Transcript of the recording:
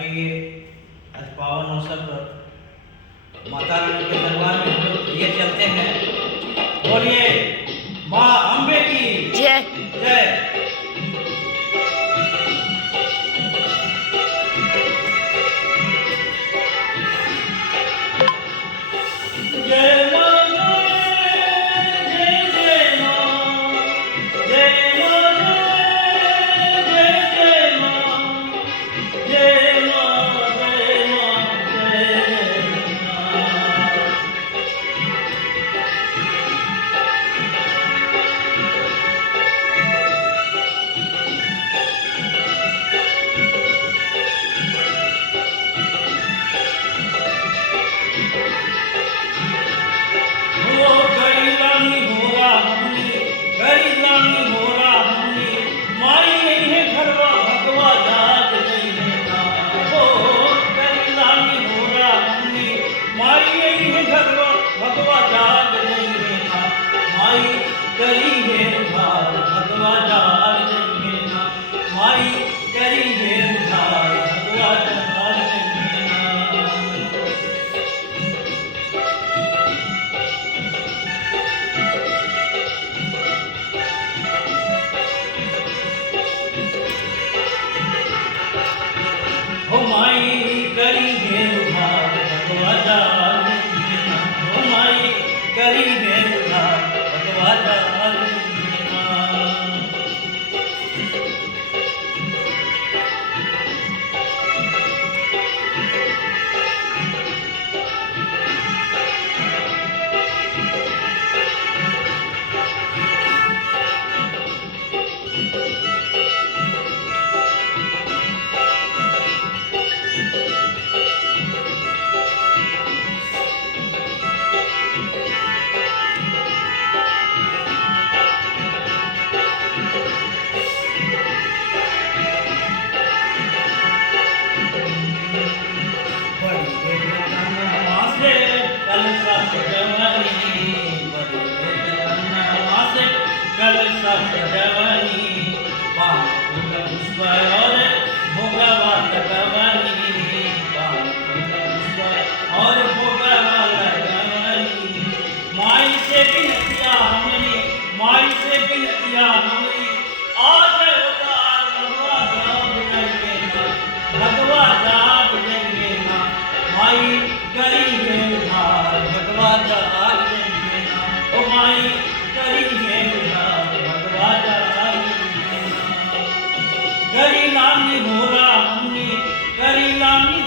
आइए आज पावन अवसर पर माता रानी के दरबार में हम लोग ये चलते हैं। बोलिए माँ अम्बे की जय। जय। जय माँ जय जय माँ जय माँ जय जय माँ जय माँ जय माँ जय माँ। हो गरीबानी होरा हमनी गरीबानी होरा हमनी माई नहीं है घरवा भगवा जाग नहीं है ना। हो गरीबानी होरा हमनी माई नहीं है घरवा भगवा जाग नहीं है ना। माई करी है उधार भगवा जाग नहीं है ना। माई करी है उधार भगवा जाग नहीं है ना। हो माई करी है उधार भगवा जाग नहीं है ना। हो माई करी है उधार भगवा जाग नहीं है ना। बड़ी बेदना से कलसा सजवनी बड़ी बेदना से कलसा सजवनी पान फूल पुष्प और भोगवा लगवनी पान फूल पुष्प और भोगवा लगवनी। माई से बिनतिया हमनी माई से बिनतिया हमनी आज उतार भगवा जाग नहीं ना। भगवा जाग नहीं ना। माई करी है उधार भगवा जाग नहीं ना। ओ माई करी है उधार भगवा जाग नहीं ना। गरी लानी होरा हमनी गरी लानी